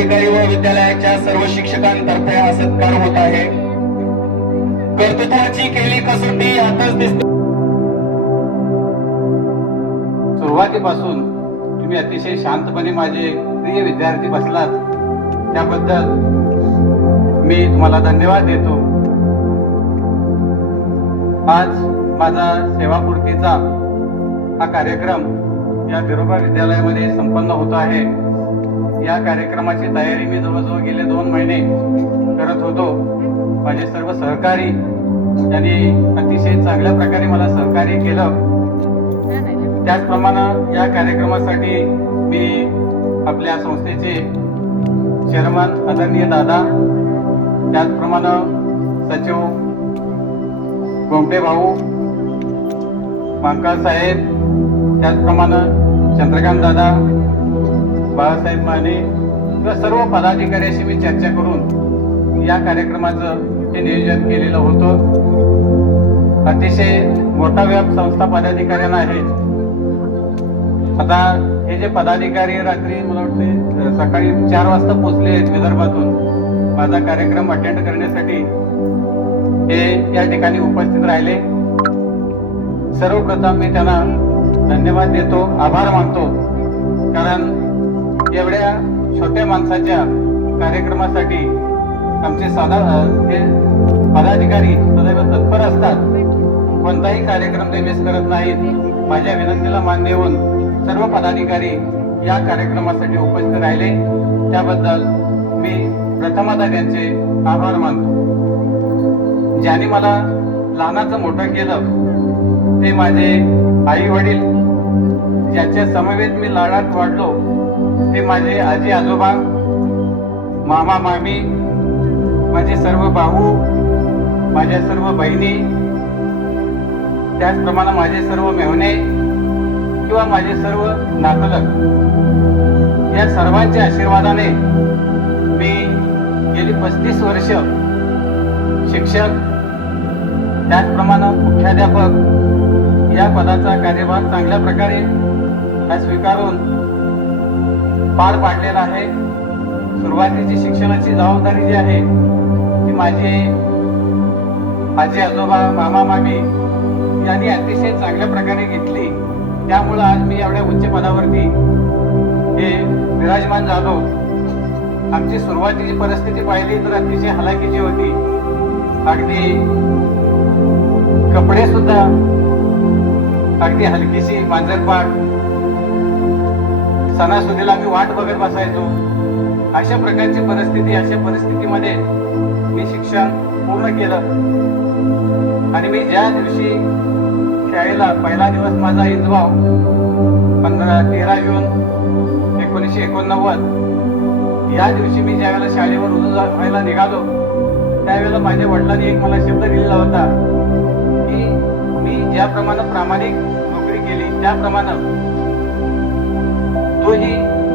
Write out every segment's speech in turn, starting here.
पदाधिकारी व विद्यालयाच्या सर्व शिक्षकांतर्फे हा सत्कार होत आहे। कर्तृत्वाची केली कसोटी यातच दिसते। सुरुवातीपासून तुम्ही अतिशय शांतपणे माझे प्रिय विद्यार्थी बसलात, त्याबद्दल मी तुम्हाला धन्यवाद देतो। आज माझा सेवापूर्तीचा हा कार्यक्रम या बिरोबा विद्यालयामध्ये संपन्न होतो आहे। या कार्यक्रमाची तयारी मी जवळजवळ गेले 2 महिने करत होतो। माझे सर्व सहकारी यांनी अतिशय चांगल्या प्रकारे मला सहकार्य केलं। त्याचप्रमाणे या कार्यक्रमासाठी मी आपल्या संस्थेचे चेअरमन आदरणीय दादा, त्याचप्रमाणे सचिव गोमटे भाऊ, मांकाळ साहेब, त्याचप्रमाणे चंद्रकांत दादा, बाळासाहेब माने किंवा सर्व पदाधिकाऱ्यांशी मी चर्चा करून या कार्यक्रमाचं हे नियोजन केलेलं होतं। अतिशय मोठा व्याप संस्था पदाधिकाऱ्यांना आहे। आता हे जे पदाधिकारी रात्री मला वाटते सकाळी 4 वाजता पोहोचले आहेत विदर्भातून माझा कार्यक्रम अटेंड करण्यासाठी, हे या ठिकाणी उपस्थित राहिले। सर्वप्रथम मी त्यांना धन्यवाद देतो, आभार मानतो, कारण एवढ्या छोट्या माणसाच्या कार्यक्रमासाठी आमचे हे पदाधिकारी सदैव तत्पर असतात। कोणताही कार्यक्रम ते मिस करत नाहीत। माझ्या विनंतीला मान देऊन सर्व पदाधिकारी या कार्यक्रमासाठी उपस्थित राहिले, त्याबद्दल मी प्रथमतः त्यांचे आभार मानतो। ज्याने मला लहानाचं मोठं केलं ते माझे आई वडील, ज्यांच्या समवेत मी लाडात वाढलो ते माझे आजी आजोबा, मामा मामी, माझे सर्व भाऊ, माझ्या सर्व बहिणी, त्याचप्रमाणे माझे सर्व मेहुणे किंवा माझे सर्व नातलग, या सर्वांच्या आशीर्वादाने मी गेली 35 वर्ष शिक्षक, त्याचप्रमाणे मुख्याध्यापक या पदाचा कार्यभार चांगल्या प्रकारे स्वीकारून पार पाडलेला आहे। सुरुवातीची शिक्षणाची जबाबदारी जी आहे ती माझे आजी आजोबा, मामा मामी यांनी अतिशय चांगल्या प्रकारे घेतली। त्यामुळे आज मी एवढ्या उच्च पदावरती हे विराजमान झालो। आमची सुरुवातीची परिस्थिती पाहिली तर अतिशय हलाखीची होती। अगदी कपडे सुद्धा अगदी हलकीशी मांजरपाट, सणासुदीला आम्ही वाट बघत बसायचो। अशा प्रकारची परिस्थिती, अशा परिस्थितीमध्ये मी शिक्षण पूर्ण केलं। आणि मी ज्या दिवशी शाळेला पहिला दिवस माझा इंदवाव 13 जून 1989 या दिवशी मी ज्या वेळेला शाळेवर रुजू व्हायला निघालो, त्यावेळेला माझ्या वडिलांनी एक मला शब्द दिलेला होता की मी ज्याप्रमाणे प्रामाणिक नोकरी केली त्याप्रमाणे तूही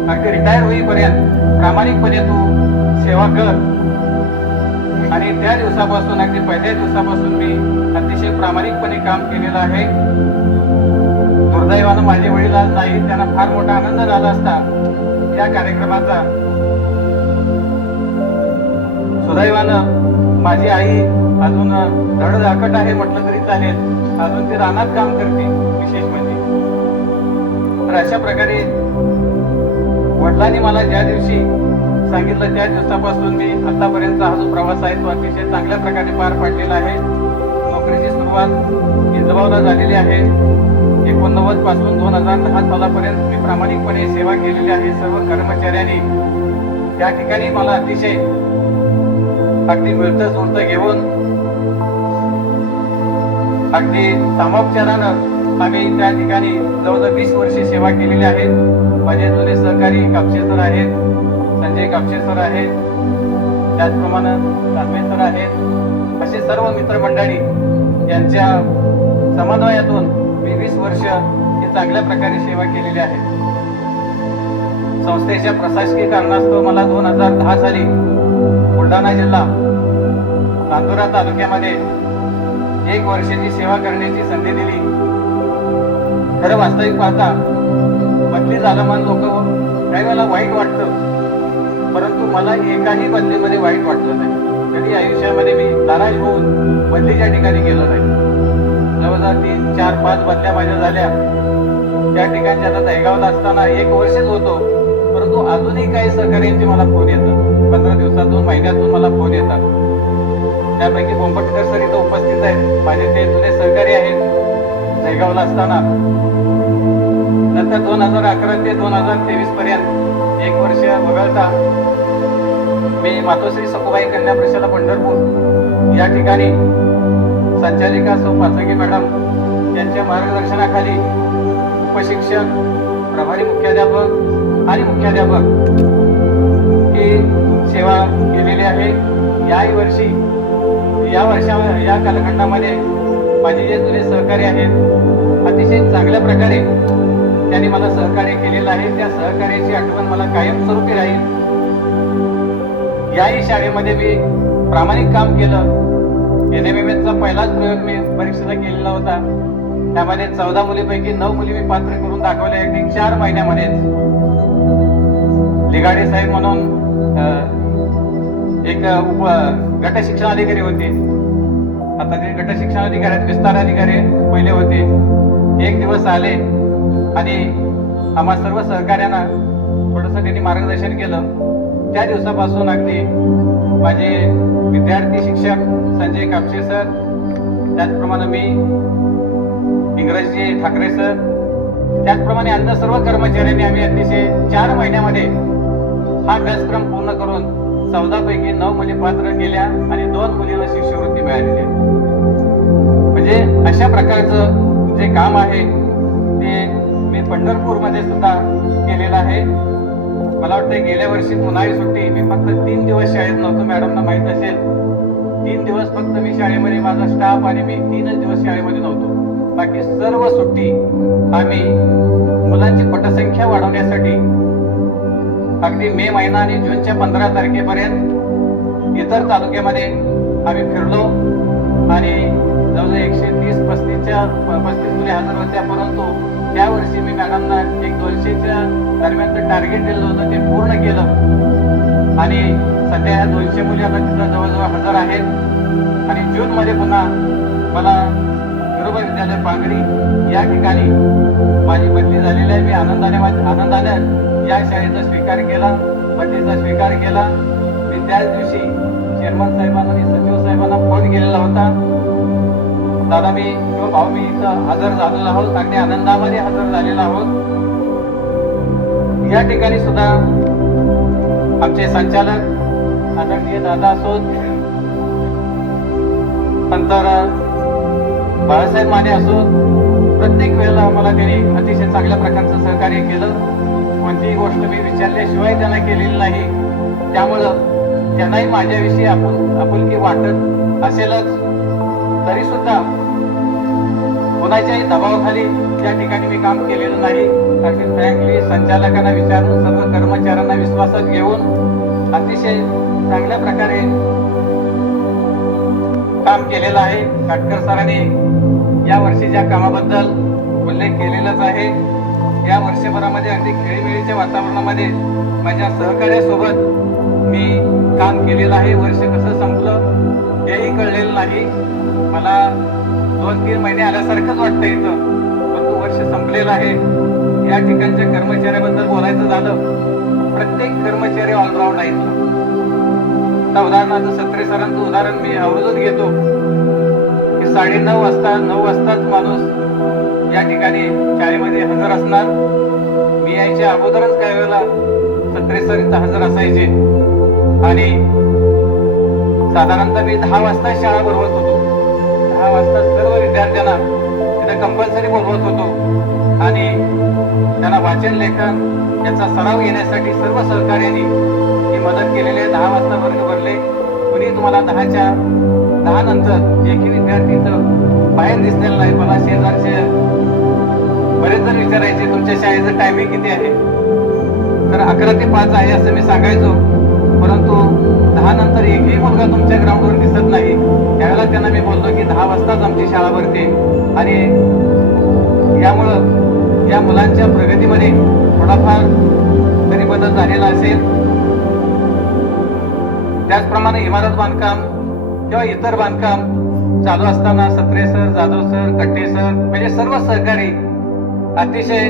अगदी रिटायर होईपर्यंत प्रामाणिकपणे तू सेवा कर। आणि त्या दिवसापासून, अगदी पहिल्या दिवसापासून मी अतिशय प्रामाणिकपणे काम केलेलं आहे। दुर्दैवानं माझे वडील आज नाही, त्यांना फार मोठा आनंद झाला असता या कार्यक्रमाचा। सुदैवानं माझी आई अजून धडधाकट आहे म्हटलं तरी चालेल, अजून ती रानात काम करते विशेष म्हणजे। तर अशा प्रकारे वडिलांनी मला ज्या दिवशी सांगितलं त्या दिवसापासून मी आतापर्यंतचा हा जो प्रवास आहे तो अतिशय चांगल्या प्रकारे पार पाडलेला आहे। नोकरीची सुरुवात इंदवावला झालेली आहे। 89 पासून 2010 सालापर्यंत मी प्रामाणिकपणे सेवा केलेली आहे सर्व कर्मचाऱ्यांनी। त्या ठिकाणी मला अतिशय अगदी मिळतं जुळतं घेऊन अगदी सामोपचारानं आम्ही त्या ठिकाणी जवळजवळ 20 वर्षे सेवा केलेली आहे। माझे जुने सहकारी कापसे सर आहेत, संजय कापसे सर आहेत, त्याचप्रमाणे कांबळे सर आहेत। असे सर्व मित्रमंडळी यांच्या समन्वयातून मी 20 वर्ष ही चांगल्या प्रकारे सेवा केलेली आहे। संस्थेच्या प्रशासकीय कारणास्तव मला 2010 साली बुलढाणा जिल्हा नांदुरा तालुक्यामध्ये 1 वर्षाची सेवा करण्याची संधी दिली। खरं वास्तविक पाहता बदली झालं मन लोक काही वेळेला वाईट वाटतं, परंतु मला एकाही बदलीमध्ये वाईट वाटलं नाही. कधी आयुष्यामध्ये मी नाराज होऊन बदलीच्या ठिकाणी गेलो नाही. जवळजवळ 3, 4, 5 बदल्या माझ्या झाल्या. त्या ठिकाणी आता दहेगावला असताना 1 वर्षच होतो, परंतु अजूनही काही सहकार्यांचे मला फोन येतात. 15 दिवसातून, महिन्यातून मला फोन येतात. त्यापैकी बोंबटकर सर इथं उपस्थित आहेत. माझे ते जुने सहकारी आहेत दहेगावला असताना. नंतर 2011 ते 2023 पर्यंत 1 वर्ष वगळता मी मातोश्री सखुबाई कन्या प्रशाला पंढरपूर या ठिकाणी संचालिका सौ पाचंगे मॅडम यांच्या मार्गदर्शनाखाली उपशिक्षक, प्रभारी मुख्याध्यापक आणि मुख्याध्यापक ही सेवा केलेली आहे. या कालखंडामध्ये माझे जे जुने सहकारी आहेत अतिशय चांगल्या प्रकारे त्यांनी मला सहकार्य केलेलं आहे. त्या सहकार्याची आठवण मला कायमस्वरूपी राहील. याही शाळेमध्ये मी प्रामाणिक काम केलं. NMMSचा पहिलाच प्रयोग मी परीक्षेचा केलेला होता. त्यामध्ये 14 मुलीपैकी 9 मुली मी पात्र करून दाखवल्या. अगदी 4 महिन्यामध्येच लिगाडे साहेब म्हणून एक गट शिक्षणाधिकारी होते. आता ते गट शिक्षणाधिकारी विस्तार अधिकारी पहिले होते. एक दिवस आले आणि आम्हा सर्व सहकार्यांना थोडंसं त्यांनी मार्गदर्शन केलं. त्या दिवसापासून अगदी माझे विद्यार्थी शिक्षक संजय कापसे सर, त्याचप्रमाणे मी इंग्रजी ठाकरे सर, त्याचप्रमाणे अन्य सर्व कर्मचाऱ्यांनी आम्ही अतिशय 4 महिन्यामध्ये हा अभ्यासक्रम पूर्ण करून 14 पैकी 9 मुली पात्र केल्या आणि 2 मुलींना शिष्यवृत्ती मिळालेली आहे. म्हणजे अशा प्रकारचं जे काम आहे ते मी पंढरपूरमध्ये सुद्धा केलेलं आहे. मला वाटतं गेल्या वर्षी उन्हाळी सुट्टी मी फक्त 3 दिवस शाळेत नव्हतो. मॅडमना माहीत असेल, 3 दिवस फक्त मी शाळेमध्ये, माझा स्टाफ आणि मी 3च दिवस शाळेमध्ये नव्हतो. बाकी सर्व सुट्टी आम्ही मुलांची पटसंख्या वाढवण्यासाठी अगदी मे महिना आणि जूनच्या 15 तारखेपर्यंत इतर तालुक्यामध्ये आम्ही फिरलो आणि जवळजवळ 130-35 मुली हजर होत्या. परंतु त्या वर्षी मी मॅडमना 100-200च्या दरम्यानचं टार्गेट दिलं होतं, ते पूर्ण केलं आणि सध्या ह्या 200 मुली आता तिथं जवळजवळ हजर आहेत. आणि जूनमध्ये पुन्हा मला विरोबा विद्यालय पांगरी या ठिकाणी माझी बदली झालेली आहे. मी आनंदाने या शाळेचा स्वीकार केला, बदलीचा स्वीकार केला. मी त्याच दिवशी चेअरमन साहेबांना आणि सचिव साहेबांना फोन केलेला होता. दादा मी किंवा भाऊ मी इथं हजर झालेलो आहोत, अगदी आनंदामध्ये हजर झालेलो आहोत. या ठिकाणी सुद्धा आमचे संचालक आदरणीय दादा असोत, नंतर बाळासाहेब माने असोत, प्रत्येक वेळेला आम्हाला त्यांनी अतिशय चांगल्या प्रकारचं सहकार्य केलं. कोणतीही गोष्ट मी विचारल्याशिवाय त्यांना केलेली नाही. त्यामुळं त्यांनाही माझ्याविषयी आपुलकी वाटत असेलच, तरी सुद्धा कोणाच्याही दबावाखाली त्या ठिकाणी मी काम केलेलं नाही. अगदी फ्रँकली संचालकांना विचारून, सर्व कर्मचाऱ्यांना विश्वासात घेऊन अतिशय चांगल्या प्रकारे काम केलेलं आहे. काटकर सरांनी या वर्षीच्या कामाबद्दल उल्लेख केलेलाच आहे. या वर्षभरामध्ये अगदी खेळीमेळीच्या वातावरणामध्ये माझ्या सहकार्यासोबत मी काम केलेलं आहे. वर्ष कसं संपलं हेही कळलेलं नाही. मला 2-3 महिने आल्यासारखंच वाटतं इथं, परंतु वर्ष संपलेलं आहे. या ठिकाणच्या कर्मचाऱ्याबद्दल बोलायचं झालं, प्रत्येक कर्मचारी ऑलराऊंड आहे. आता उदाहरणार्थ सत्रे सरांचं उदाहरण मी आवर्जून घेतो की 9:30 वाजता 9 वाजताच माणूस या ठिकाणी शाळेमध्ये हजर असणार. मी यायच्या अगोदरच काही वेळेला सत्रे सर इथं हजर असायचे आणि साधारणतः मी 10 वाजता शाळा भरवत होतो. 10 वाजता सर्व विद्यार्थ्यांना तिथं कंपल्सरी बोलवत होतो आणि त्यांना वाचन लेखन याचा सराव घेण्यासाठी सर्व सहकार्यांनी ही मदत केलेली आहे. 10 वाजता वर्ग भरले. कुणी तुम्हाला 10 नंतर एकही विद्यार्थी बाहेर दिसलेला नाही. मला शेजारचे बरेच जण विचारायचे तुमच्या शाळेचं टायमिंग किती आहे, तर 11 ते 5 आहे असं मी सांगायचो. परंतु 10 नंतर एकही मुलगा तुमच्या ग्राउंडवर दिसत नाही. त्यावेळेला त्यांना मी बोललो की 10 वाजताच आमची शाळा भरते आणि यामुळं या मुलांच्या प्रगतीमध्ये थोडाफार तरी बदल झालेला असेल. त्याचप्रमाणे इमारत बांधकाम किंवा इतर बांधकाम चालू असताना सत्रे सर, जाधव सर, कट्टे सर म्हणजे सर्व सहकारी अतिशय